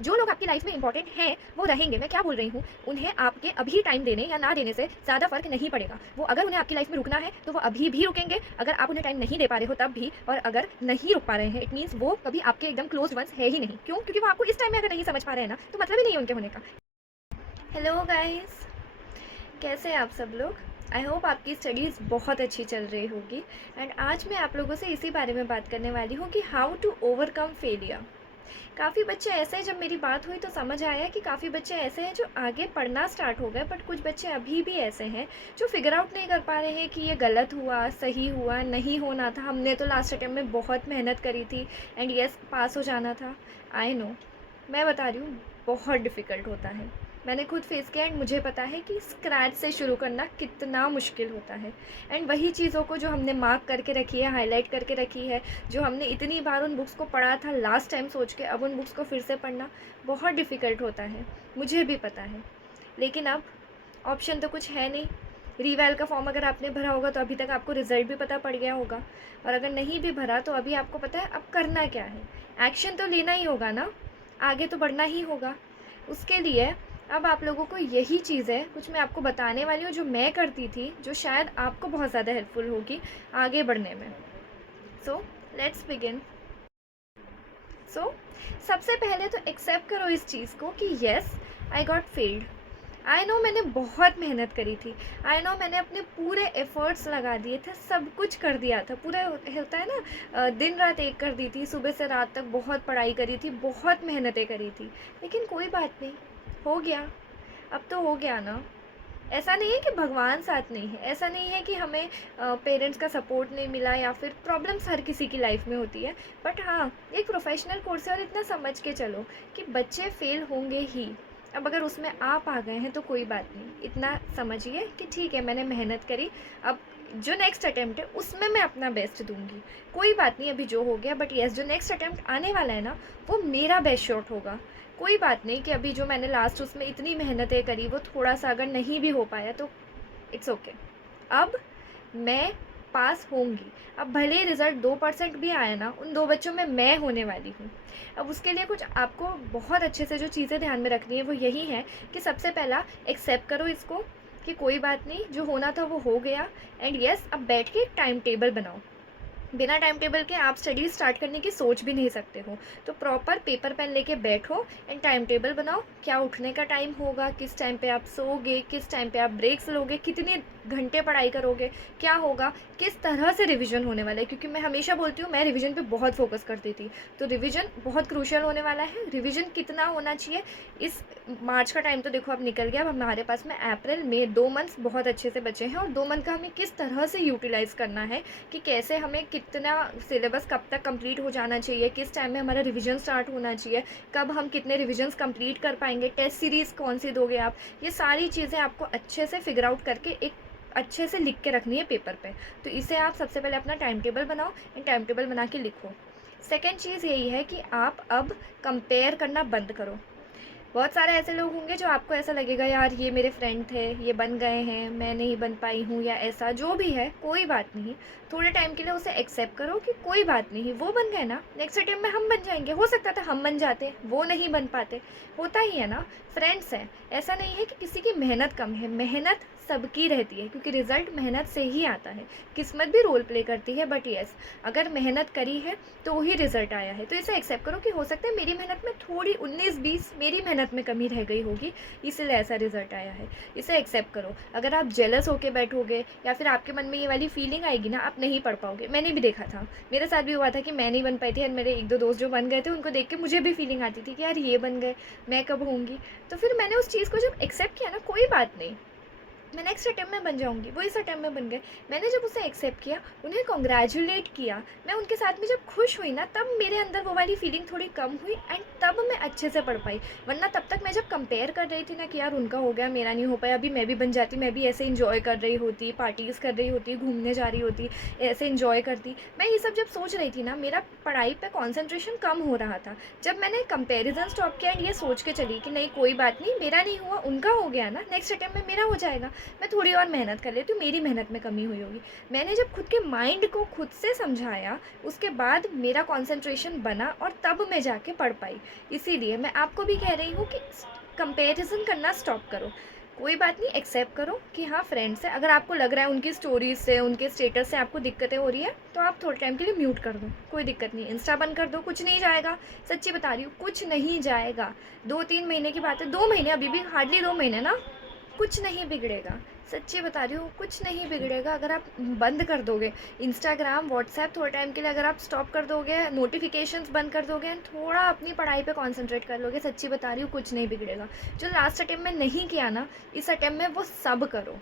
जो लोग आपकी लाइफ में इंपॉर्टेंट हैं वो रहेंगे। मैं क्या बोल रही हूँ, उन्हें आपके अभी टाइम देने या ना देने से ज़्यादा फर्क नहीं पड़ेगा। वो अगर उन्हें आपकी लाइफ में रुकना है तो वो अभी भी रुकेंगे, अगर आप उन्हें टाइम नहीं दे पा रहे हो तब भी, और अगर नहीं रुक पा रहे हैं इट मीन्स वो कभी आपके एकदम क्लोज वंस है ही नहीं। क्यों? क्योंकि वो आपको इस टाइम में अगर नहीं समझ पा रहे हैं ना तो मतलब ही नहीं है उनके होने का। हेलो गाइस, कैसे हैं आप सब लोग? आई होप आपकी स्टडीज़ बहुत अच्छी चल रही होगी। एंड आज मैं आप लोगों से इसी बारे में बात करने वाली हूँ कि हाउ टू ओवरकम फेलियर। काफ़ी बच्चे ऐसे हैं, जब मेरी बात हुई तो समझ आया कि काफ़ी बच्चे ऐसे हैं जो आगे पढ़ना स्टार्ट हो गए, बट कुछ बच्चे अभी भी ऐसे हैं जो फिगर आउट नहीं कर पा रहे हैं कि ये गलत हुआ, सही हुआ, नहीं होना था। हमने तो लास्ट अटेम्प्ट में बहुत मेहनत करी थी एंड यस पास हो जाना था। आई नो, मैं बता रही हूँ बहुत डिफ़िकल्ट होता है। मैंने खुद फेस किया एंड मुझे पता है कि स्क्रैच से शुरू करना कितना मुश्किल होता है। एंड वही चीज़ों को जो हमने मार्क करके रखी है, हाईलाइट करके रखी है, जो हमने इतनी बार उन बुक्स को पढ़ा था लास्ट टाइम सोच के, अब उन बुक्स को फिर से पढ़ना बहुत डिफ़िकल्ट होता है। मुझे भी पता है, लेकिन अब ऑप्शन तो कुछ है नहीं। रीवैल का फॉर्म अगर आपने भरा होगा तो अभी तक आपको रिज़ल्ट भी पता पड़ गया होगा, और अगर नहीं भी भरा तो अभी आपको पता है अब करना क्या है। एक्शन तो लेना ही होगा ना, आगे तो बढ़ना ही होगा। उसके लिए अब आप लोगों को यही चीज़ें कुछ मैं आपको बताने वाली हूँ जो मैं करती थी, जो शायद आपको बहुत ज़्यादा हेल्पफुल होगी आगे बढ़ने में। So let's begin. सो सबसे पहले तो एक्सेप्ट करो इस चीज़ को कि yes I got failed. I know मैंने बहुत मेहनत करी थी, आई नो मैंने अपने पूरे एफ़र्ट्स लगा दिए थे, सब कुछ कर दिया था, पूरा होता है ना, दिन रात एक कर दी थी, सुबह से रात तक बहुत पढ़ाई करी थी, बहुत मेहनतें करी थी। लेकिन कोई बात नहीं, हो गया। अब तो हो गया ना। ऐसा नहीं है कि भगवान साथ नहीं है, ऐसा नहीं है कि हमें पेरेंट्स का सपोर्ट नहीं मिला, या फिर प्रॉब्लम्स हर किसी की लाइफ में होती है। बट हाँ, एक प्रोफेशनल कोर्स है और इतना समझ के चलो कि बच्चे फेल होंगे ही। अब अगर उसमें आप आ गए हैं तो कोई बात नहीं, इतना समझिए कि ठीक है मैंने मेहनत करी, अब जो नेक्स्ट अटैम्प्ट है उसमें मैं अपना बेस्ट दूंगी। कोई बात नहीं, अभी जो हो गया, बट येस जो नेक्स्ट अटैम्प्ट आने वाला है ना वो मेरा बेस्ट शॉट होगा। कोई बात नहीं कि अभी जो मैंने लास्ट उसमें इतनी मेहनतें करी वो थोड़ा सा अगर नहीं भी हो पाया तो इट्स ओके। अब मैं पास होंगी। अब भले ही रिज़ल्ट 2% भी आया ना, उन 2 बच्चों में मैं होने वाली हूँ। अब उसके लिए कुछ आपको बहुत अच्छे से जो चीज़ें ध्यान में रखनी है वो यही है कि सबसे पहला एक्सेप्ट करो इसको कि कोई बात नहीं, जो होना था वो हो गया। एंड येस अब बैठ के एक टाइम टेबल बनाओ। बिना टाइम टेबल के आप स्टडी स्टार्ट करने की सोच भी नहीं सकते हो। तो प्रॉपर पेपर पेन लेके बैठो एंड टाइम टेबल बनाओ। क्या उठने का टाइम होगा, किस टाइम पे आप सोओगे, किस टाइम पे आप ब्रेक्स लोगे, कितने घंटे पढ़ाई करोगे, क्या होगा, किस तरह से रिवीजन होने वाला है। क्योंकि मैं हमेशा बोलती हूँ मैं रिवीजन पे बहुत फोकस करती थी, तो रिवीजन बहुत क्रूशियल होने वाला है। रिवीजन कितना होना चाहिए, इस मार्च का टाइम तो देखो अब निकल गया, अब हमारे पास में अप्रैल मई 2 मंथ्स बहुत अच्छे से बचे हैं, और 2 मंथ का हमें किस तरह से यूटिलाइज़ करना है कि कैसे हमें कितना सिलेबस कब तक कंप्लीट हो जाना चाहिए, किस टाइम में हमारा रिवीजन स्टार्ट होना चाहिए, कब हम कितने रिवीजन्स कंप्लीट कर पाएंगे, टेस्ट सीरीज़ कौन सी दोगे आप, ये सारी चीज़ें आपको अच्छे से फिगर आउट करके एक अच्छे से लिख के रखनी है पेपर पे। तो इसे आप सबसे पहले अपना टाइम टेबल बनाओ एंड टाइम टेबल बना के लिखो। सेकेंड चीज़ यही है कि आप अब कंपेयर करना बंद करो। बहुत सारे ऐसे लोग होंगे जो आपको ऐसा लगेगा यार ये मेरे फ्रेंड थे, ये बन गए हैं, मैं नहीं बन पाई हूँ, या ऐसा जो भी है कोई बात नहीं। थोड़े टाइम के लिए उसे एक्सेप्ट करो कि कोई बात नहीं, वो बन गए ना, नेक्स्ट टाइम में हम बन जाएंगे। हो सकता था हम बन जाते, वो नहीं बन पाते, होता ही है ना। फ्रेंड्स हैं, ऐसा नहीं है कि किसी की मेहनत कम है, मेहनत सबकी रहती है, क्योंकि रिजल्ट मेहनत से ही आता है। किस्मत भी रोल प्ले करती है, बट येस अगर मेहनत करी है तो ही रिजल्ट आया है। तो इसे एक्सेप्ट करो कि हो सकता है मेरी मेहनत में थोड़ी 19-20 मेरी मेहनत में कमी रह गई होगी, इसलिए ऐसा रिजल्ट आया है। इसे एक्सेप्ट करो। अगर आप जेलस होके बैठोगे या फिर आपके मन में ये वाली फीलिंग आएगी ना, आप नहीं पढ़ पाओगे। मैंने भी देखा था, मेरे साथ भी हुआ था कि मैं नहीं बन पाई थी, और मेरे 1-2 दोस्त जो बन गए थे उनको देख के मुझे भी फीलिंग आती थी कि यार ये बन गए, मैं कब होंगी। तो फिर मैंने उस चीज़ को जब एक्सेप्ट किया ना, कोई बात नहीं, मैं नेक्स्ट अटेम्प्ट में बन जाऊँगी, वो इस अटेम्प्ट में बन गए। मैंने जब उसे एक्सेप्ट किया, उन्हें कॉन्ग्रेचुलेट किया, मैं उनके साथ में जब खुश हुई ना, तब मेरे अंदर वो वाली फीलिंग थोड़ी कम हुई एंड तब मैं अच्छे से पढ़ पाई। वरना तब तक मैं जब कंपेयर कर रही थी ना कि यार उनका हो गया, मेरा नहीं हो पाया, अभी मैं भी बन जाती, मैं भी ऐसे इंजॉय कर रही होती, पार्टीज़ कर रही होती, घूमने जा रही होती, ऐसे इंजॉय करती। मैं ये सब जब सोच रही थी ना, मेरा पढ़ाई पर कॉन्सेंट्रेशन कम हो रहा था। जब मैंने कंपेरिजन स्टॉप किया एंड ये सोच के चली कि नहीं कोई बात नहीं, मेरा नहीं हुआ, उनका हो गया ना, नेक्स्ट अटेम्प्ट में मेरा हो जाएगा, मैं थोड़ी और मेहनत कर लेती हूँ, मेरी मेहनत में कमी हुई होगी। मैंने जब खुद के माइंड को खुद से समझाया, उसके बाद मेरा कंसंट्रेशन बना और तब मैं जाके पढ़ पाई। इसीलिए मैं आपको भी कह रही हूँ कि कंपैरिजन करना स्टॉप करो। कोई बात नहीं, एक्सेप्ट करो कि हाँ फ्रेंड्स है, अगर आपको लग रहा है उनकी स्टोरीज से, उनके स्टेटस से आपको दिक्कतें हो रही है, तो आप थोड़े टाइम के लिए म्यूट कर दो, कोई दिक्कत नहीं। इंस्टा बंद कर दो, कुछ नहीं जाएगा। सच्ची बता रही हूँ, कुछ नहीं जाएगा। 2-3 महीने की बात है, 2 महीने, अभी भी हार्डली 2 महीने ना, कुछ नहीं बिगड़ेगा। सच्ची बता रही हूँ, कुछ नहीं बिगड़ेगा अगर आप बंद कर दोगे इंस्टाग्राम, व्हाट्सएप थोड़े टाइम के लिए अगर आप स्टॉप कर दोगे, नोटिफिकेशंस बंद कर दोगे, एंड थोड़ा अपनी पढ़ाई पे कंसंट्रेट कर लोगे, सच्ची बता रही हूँ कुछ नहीं बिगड़ेगा। जो लास्ट अटेम्प्ट में नहीं किया ना, इस अटेम्प्ट में वो सब करो।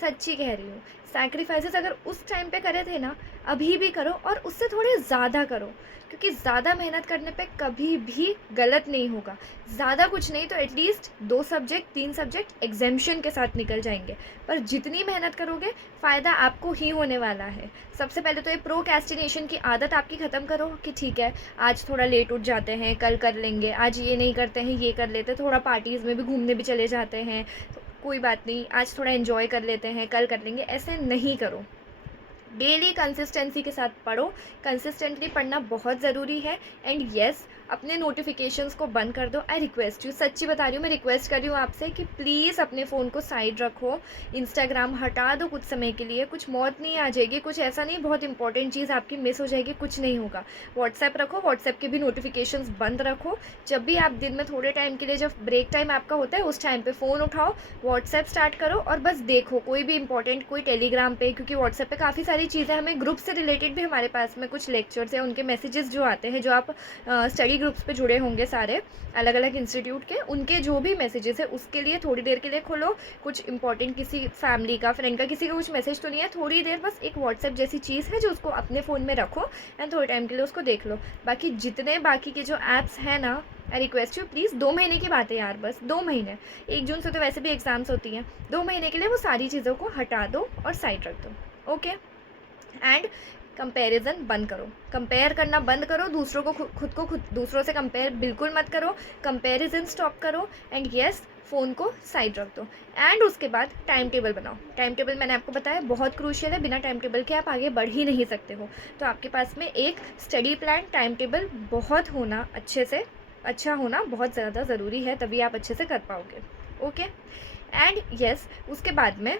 सच्ची कह रही हूँ, सैक्रिफाइसेस अगर उस टाइम पे करे थे ना, अभी भी करो, और उससे थोड़े ज़्यादा करो, क्योंकि ज़्यादा मेहनत करने पे कभी भी गलत नहीं होगा। ज़्यादा कुछ नहीं तो एटलीस्ट 2 सब्जेक्ट 3 सब्जेक्ट एग्जाम्शन के साथ निकल जाएंगे, पर जितनी मेहनत करोगे फ़ायदा आपको ही होने वाला है। सबसे पहले तो ये प्रोक्रेस्टिनेशन की आदत आपकी ख़त्म करो कि ठीक है, आज थोड़ा लेट उठ जाते हैं, कल कर लेंगे, आज ये नहीं करते हैं, ये कर लेते, थोड़ा पार्टीज़ में भी घूमने भी चले जाते हैं, तो कोई बात नहीं, आज थोड़ा एंजॉय कर लेते हैं, कल कर लेंगे, ऐसे नहीं करो। डेली कंसिस्टेंसी के साथ पढ़ो। कंसिस्टेंटली पढ़ना बहुत ज़रूरी है। एंड येस, अपने नोटिफिकेशंस को बंद कर दो। आई रिक्वेस्ट यू, सच्ची बता रही हूँ, मैं रिक्वेस्ट कर रही हूँ आपसे कि प्लीज़ अपने फ़ोन को साइड रखो। इंस्टाग्राम हटा दो कुछ समय के लिए, कुछ मौत नहीं आ जाएगी, कुछ ऐसा नहीं बहुत इंपॉर्टेंट चीज़ आपकी मिस हो जाएगी, कुछ नहीं होगा। व्हाट्सएप रखो, व्हाट्सएप के भी नोटिफिकेशंस बंद रखो। जब भी आप दिन में थोड़े टाइम के लिए, जब ब्रेक टाइम आपका होता है, उस टाइम पे फ़ोन उठाओ, व्हाट्सएप स्टार्ट करो और बस देखो कोई भी इंपॉर्टेंट, कोई टेलीग्राम पे, क्योंकि व्हाट्सएप पे काफ़ी सारी चीज़ें हमें ग्रुप से रिलेटेड भी, हमारे पास में कुछ लेक्चर्स या उनके मैसेजेस जो आते हैं, जो आप स्टडी ग्रुप्स पे जुड़े होंगे सारे अलग अलग इंस्टीट्यूट के, उनके जो भी मैसेजेस है उसके लिए थोड़ी देर के लिए खोलो। कुछ इंपॉर्टेंट किसी फैमिली का, फ्रेंड का, किसी का कुछ मैसेज तो नहीं है, थोड़ी देर बस एक व्हाट्सएप जैसी चीज़ है जो उसको अपने फ़ोन में रखो एंड थोड़े टाइम के लिए उसको देख लो। बाकी जितने बाकी के जो ऐप्स हैं ना, आई रिक्वेस्ट यू प्लीज़, 2 महीने की बात है यार, बस 2 महीने, 1 जून से तो वैसे भी एग्ज़ाम्स होती हैं, 2 महीने के लिए वो सारी चीज़ों को हटा दो और साइड रख दो। ओके। एंड कंपैरिजन बंद करो, कंपेयर करना बंद करो, दूसरों को खुद को खुद दूसरों से कंपेयर बिल्कुल मत करो, कंपैरिजन स्टॉप करो। एंड येस, फ़ोन को साइड रख दो। एंड उसके बाद टाइम टेबल बनाओ। टाइम टेबल मैंने आपको बताया बहुत क्रूशियल है, बिना टाइम टेबल के आप आगे बढ़ ही नहीं सकते हो। तो आपके पास में एक स्टडी प्लान, टाइम टेबल बहुत होना, अच्छे से अच्छा होना बहुत ज़्यादा ज़रूरी है, तभी आप अच्छे से कर पाओगे। ओके। एंड येस, उसके बाद में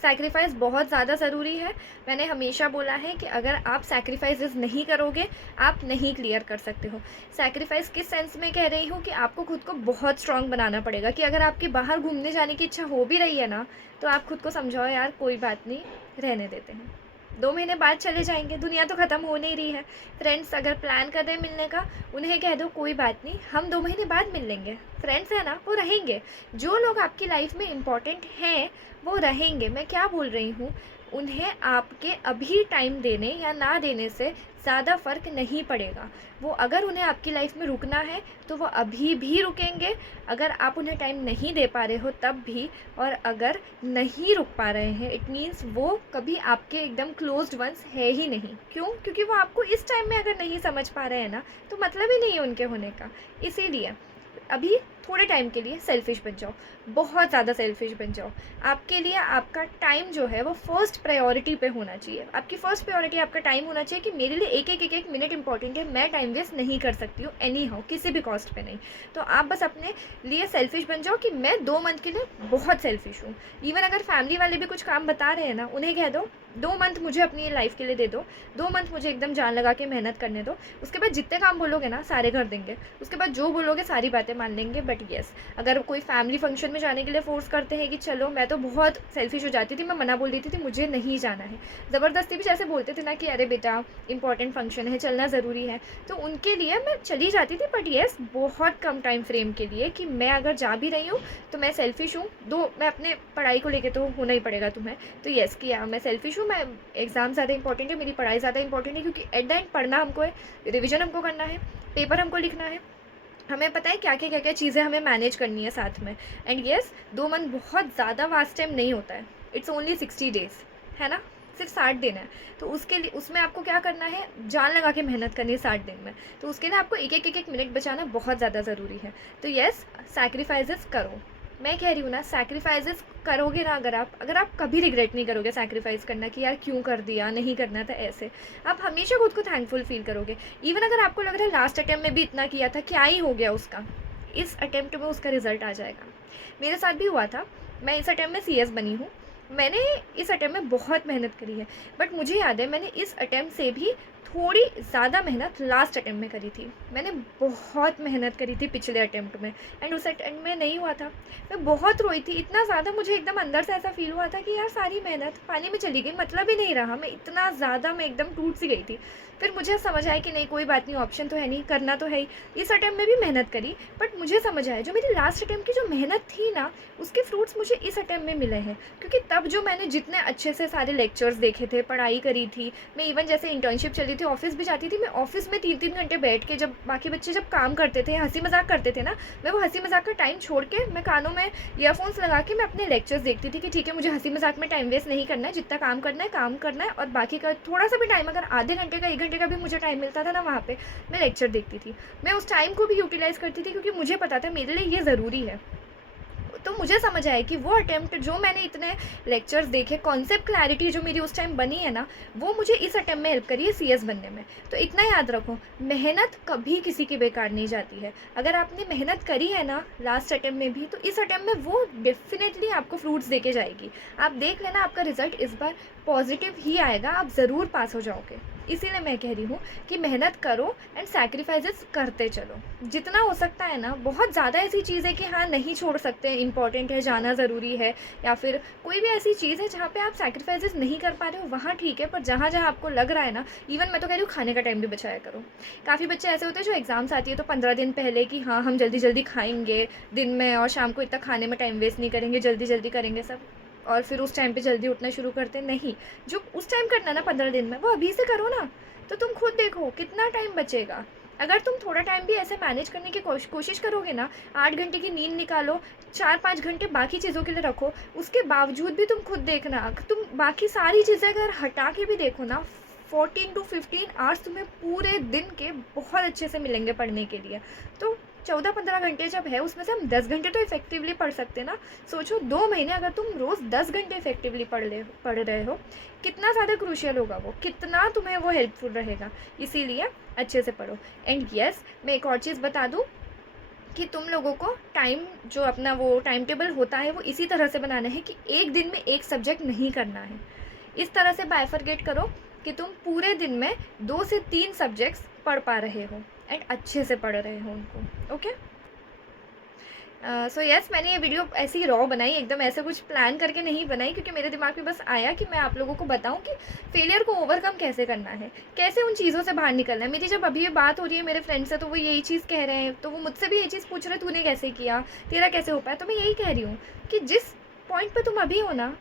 सैक्रिफाइस बहुत ज़्यादा ज़रूरी है। मैंने हमेशा बोला है कि अगर आप सैक्रिफाइसेस नहीं करोगे, आप नहीं क्लियर कर सकते हो। सैक्रिफाइस किस सेंस में कह रही हूँ कि आपको खुद को बहुत स्ट्रांग बनाना पड़ेगा, कि अगर आपकी बाहर घूमने जाने की इच्छा हो भी रही है ना, तो आप खुद को समझाओ यार कोई बात नहीं, रहने देते हैं, 2 महीने बाद चले जाएंगे, दुनिया तो ख़त्म हो नहीं रही है। फ्रेंड्स अगर प्लान कर रहे हैं मिलने का, उन्हें कह दो कोई बात नहीं, हम 2 महीने बाद मिल लेंगे। फ्रेंड्स है ना, वो रहेंगे। जो लोग आपकी लाइफ में इम्पॉर्टेंट हैं वो रहेंगे। मैं क्या बोल रही हूँ, उन्हें आपके अभी टाइम देने या ना देने से ज़्यादा फ़र्क नहीं पड़ेगा। वो अगर उन्हें आपकी लाइफ में रुकना है तो वो अभी भी रुकेंगे, अगर आप उन्हें टाइम नहीं दे पा रहे हो तब भी। और अगर नहीं रुक पा रहे हैं, इट मीन्स वो कभी आपके एकदम क्लोज्ड वंस है ही नहीं। क्यों? क्योंकि वो आपको इस टाइम में अगर नहीं समझ पा रहे हैं ना, तो मतलब ही नहीं है उनके होने का। इसीलिए अभी थोड़े टाइम के लिए सेल्फिश बन जाओ, बहुत ज़्यादा सेल्फिश बन जाओ। आपके लिए आपका टाइम जो है वो फर्स्ट प्रायोरिटी पे होना चाहिए। आपकी फर्स्ट प्रायोरिटी आपका टाइम होना चाहिए कि मेरे लिए एक मिनट इंपॉर्टेंट है, मैं टाइम वेस्ट नहीं कर सकती हूँ एनी हाउ, किसी भी कॉस्ट पे नहीं। तो आप बस अपने लिए सेल्फिश बन जाओ कि मैं 2 मंथ के लिए बहुत सेल्फिश हूँ। इवन अगर फैमिली वाले भी कुछ काम बता रहे हैं ना, उन्हें कह दो 2 मंथ मुझे अपनी लाइफ के लिए दे दो, 2 मंथ मुझे एकदम जान लगा के मेहनत करने दो। उसके बाद जितने काम बोलोगे ना सारे कर देंगे, उसके बाद जो बोलोगे सारी बातें मान लेंगे। बट येस, अगर कोई फैमिली फंक्शन में जाने के लिए फोर्स करते हैं कि चलो, मैं तो बहुत सेल्फिश हो जाती थी, मैं मना बोल देती थी मुझे नहीं जाना है, ज़बरदस्ती भी जैसे बोलते थे ना कि अरे बेटा इंपॉर्टेंट फंक्शन है, चलना ज़रूरी है, तो उनके लिए मैं चली जाती थी। बट येस, बहुत कम टाइम फ्रेम के लिए, कि मैं अगर जा भी रही हूँ तो मैं सेल्फिश हूँ। मैं अपने पढ़ाई को लेकर तो होना ही पड़ेगा तुम्हें, तो येस कि मैं सेल्फिश हूँ, मैं एग्ज़ाम ज़्यादा इंपॉर्टेंट है, मेरी पढ़ाई ज़्यादा इंपॉर्टेंट है, क्योंकि एट द एंड पढ़ना हमको है, रिविज़न हमको करना है, पेपर हमको लिखना है, हमें पता है क्या क्या चीज़ें हमें मैनेज करनी है साथ में। एंड येस, 2 मंथ बहुत ज़्यादा वास्ट टाइम नहीं होता है, इट्स ओनली 60 डेज़, है ना, सिर्फ 60 दिन है। तो उसके लिए, उसमें आपको क्या करना है, जान लगा के मेहनत करनी है 60 दिन में। तो उसके लिए आपको एक मिनट बचाना बहुत ज़्यादा ज़रूरी है। तो येस, सैक्रिफाइसेस करो, मैं कह रही हूँ ना, सैक्रिफाइसेस करोगे ना अगर आप कभी रिग्रेट नहीं करोगे सैक्रिफाइस करना कि यार क्यों कर दिया, नहीं करना था ऐसे। आप हमेशा खुद को थैंकफुल फील करोगे। इवन अगर आपको लग रहा है लास्ट अटेम्प्ट में भी इतना किया था, क्या ही हो गया उसका, इस अटेम्प्ट में उसका रिजल्ट आ जाएगा। मेरे साथ भी हुआ था। मैं इस अटेम्प्ट में CS बनी हूँ। मैंने इस अटेम्प्ट में बहुत मेहनत करी है, बट मुझे याद है मैंने इस अटेम्प्ट से भी थोड़ी ज़्यादा मेहनत लास्ट अटेम्प्ट में करी थी। मैंने बहुत मेहनत करी थी पिछले अटेम्प्ट में, एंड उस अटेम्प्ट में नहीं हुआ था। मैं बहुत रोई थी, इतना ज़्यादा मुझे एकदम अंदर से ऐसा फील हुआ था कि यार सारी मेहनत पानी में चली गई, मतलब ही नहीं रहा। मैं इतना ज़्यादा मैं एकदम टूट सी गई थी। फिर मुझे समझ आया कि नहीं, कोई बात नहीं, ऑप्शन तो है नहीं, करना तो है ही। इस अटेम्प्ट में भी मेहनत करी, बट मुझे समझ आया जो मेरी लास्ट अटेम्प्ट की जो मेहनत थी ना, उसके फ्रूट्स मुझे इस अटेम्प्ट में मिले हैं। क्योंकि तब जो मैंने जितने अच्छे से सारे लेक्चर्स देखे थे, पढ़ाई करी थी, मैं इवन जैसे इंटर्नशिप चली थी, ऑफिस भी जाती थी, मैं ऑफिस में 3-3 घंटे बैठ के, जब बाकी बच्चे जब काम करते थे, हंसी मजाक करते थे ना, मैं वो हंसी मजाक का टाइम छोड़ के मैं कानों में ईयरफोन्स लगा के मैं अपने लेक्चर्स देखती थी कि ठीक है, मुझे हंसी मजाक में टाइम वेस्ट नहीं करना है, जितना काम करना है, और बाकी का थोड़ा सा भी टाइम, अगर आधे घंटे का 1 घंटे का भी मुझे टाइम मिलता था ना, वहाँ पे मैं लेक्चर देखती थी। मैं उस टाइम को भी यूटिलाइज़ करती थी, क्योंकि मुझे पता था मेरे लिए ये ज़रूरी है। तो मुझे समझ आया कि वो अटेम्प्ट जो मैंने इतने लेक्चर्स देखे, कॉन्सेप्ट क्लैरिटी जो मेरी उस टाइम बनी है ना, वो मुझे इस अटेम्प्ट में हेल्प करी है CS बनने में। तो इतना याद रखो, मेहनत कभी किसी की बेकार नहीं जाती है। अगर आपने मेहनत करी है ना लास्ट अटेम्प्ट में भी, तो इस अटेम्प्ट में वो डेफिनेटली आपको फ्रूट्स दे के जाएगी। आप देख लेना, आपका रिजल्ट इस बार पॉजिटिव ही आएगा, आप ज़रूर पास हो जाओगे। इसीलिए मैं कह रही हूँ कि मेहनत करो एंड सैक्रिफाइसेस करते चलो, जितना हो सकता है ना। बहुत ज़्यादा ऐसी चीज़ है कि हाँ नहीं छोड़ सकते, इंपॉर्टेंट है, जाना ज़रूरी है, या फिर कोई भी ऐसी चीज़ है जहाँ पे आप सैक्रिफाइसेस नहीं कर पा रहे हो, वहाँ ठीक है। पर जहाँ जहाँ आपको लग रहा है ना, इवन मैं तो कह रही हूँ खाने का टाइम भी बचाया करो। काफ़ी बच्चे ऐसे होते हैं जो एग्ज़ाम्स आती है तो 15 दिन पहले कि हाँ हम जल्दी जल्दी खाएंगे दिन में, और शाम को इतना खाने में टाइम वेस्ट नहीं करेंगे, जल्दी जल्दी करेंगे सब, और फिर उस टाइम पे जल्दी उठना शुरू करते नहीं। जो उस टाइम करना ना 15 दिन में, वो अभी से करो ना, तो तुम खुद देखो कितना टाइम बचेगा। अगर तुम थोड़ा टाइम भी ऐसे मैनेज करने की कोशिश करोगे ना, 8 घंटे की नींद निकालो, 4-5 घंटे बाकी चीज़ों के लिए रखो, उसके बावजूद भी तुम खुद देखना, तुम बाकी सारी चीज़ें अगर हटा के भी देखो ना, 14 to 15 आवर्स तुम्हें पूरे दिन के बहुत अच्छे से मिलेंगे पढ़ने के लिए। तो 14-15 घंटे जब है, उसमें से हम 10 घंटे तो इफेक्टिवली पढ़ सकते ना। सोचो 2 महीने अगर तुम रोज़ 10 घंटे इफेक्टिवली पढ़ रहे हो, कितना ज़्यादा क्रूशियल होगा वो, कितना तुम्हें वो हेल्पफुल रहेगा। इसीलिए अच्छे से पढ़ो। एंड येस, मैं एक और चीज़ बता दूँ कि तुम लोगों को टाइम, जो अपना वो टाइम टेबल होता है, वो इसी तरह से बनाना है कि एक दिन में एक सब्जेक्ट नहीं करना है। इस तरह से बाइफरगेट करो कि तुम पूरे दिन में 2 से 3 सब्जेक्ट्स पढ़ पा रहे हो एंड अच्छे से पढ़ रहे हो उनको। ओके, सो यस, मैंने ये वीडियो ऐसी रॉ बनाई, एकदम ऐसे कुछ प्लान करके नहीं बनाई, क्योंकि मेरे दिमाग में बस आया कि मैं आप लोगों को बताऊं कि फेलियर को ओवरकम कैसे करना है, कैसे उन चीज़ों से बाहर निकलना है। मेरी जब अभी ये बात हो रही है मेरे फ्रेंड से, तो वो यही चीज़ कह रहे हैं, तो वो मुझसे भी यही चीज़ पूछ रहे, तूने कैसे किया, तेरा कैसे हो पाया। तो मैं यही कह रही हूँ कि जिस पॉइंट पर तुम अभी हो ना,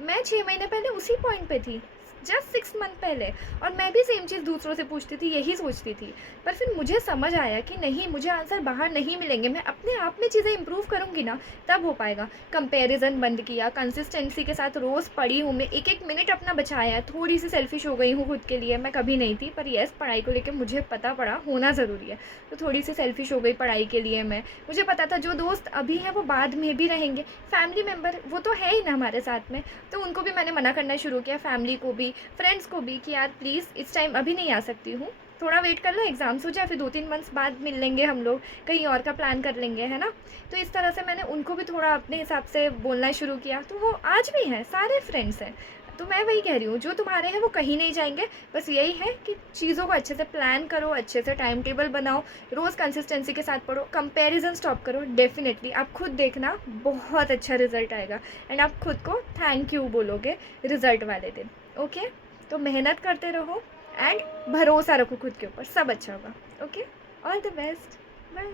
मैं 6 महीने पहले उसी पॉइंट पर थी, जस्ट 6 मंथ पहले, और मैं भी सेम चीज़ दूसरों से पूछती थी, यही सोचती थी। पर फिर मुझे समझ आया कि नहीं, मुझे आंसर बाहर नहीं मिलेंगे, मैं अपने आप में चीज़ें इंप्रूव करूँगी ना, तब हो पाएगा। कंपैरिजन बंद किया, कंसिस्टेंसी के साथ रोज़ पढ़ी हूँ, मैं 1-1 मिनट अपना बचाया, थोड़ी सी सेल्फिश हो गई हूँ खुद के लिए, मैं कभी नहीं थी, पर येस, पढ़ाई को लेकर मुझे पता पड़ा होना ज़रूरी है, तो थोड़ी सी सेल्फिश हो गई पढ़ाई के लिए मैं। मुझे पता था जो दोस्त अभी हैं वो बाद में भी रहेंगे, फैमिली मेम्बर वो तो है ही ना हमारे साथ में, तो उनको भी मैंने मना करना शुरू किया, फैमिली को भी, फ्रेंड्स को भी, कि यार प्लीज़ इस टाइम अभी नहीं आ सकती हूँ, थोड़ा वेट कर लो, एग्ज़ाम्स हो जाए, फिर 2-3 मंथ्स बाद मिल लेंगे हम लोग, कहीं और का प्लान कर लेंगे, है ना। तो इस तरह से मैंने उनको भी थोड़ा अपने हिसाब से बोलना शुरू किया, तो वो आज भी हैं, सारे फ्रेंड्स हैं। तो मैं वही कह रही हूँ, जो तुम्हारे हैं वो कहीं नहीं जाएंगे, बस यही है कि चीज़ों को अच्छे से प्लान करो, अच्छे से टाइम टेबल बनाओ, रोज़ कंसिस्टेंसी के साथ पढ़ो, कंपैरिजन स्टॉप करो। डेफिनेटली आप खुद देखना, बहुत अच्छा रिजल्ट आएगा, एंड आप खुद को थैंक यू बोलोगे रिजल्ट वाले दिन। ओके, तो मेहनत करते रहो एंड भरोसा रखो खुद के ऊपर, सब अच्छा होगा। Okay, all the best, bye.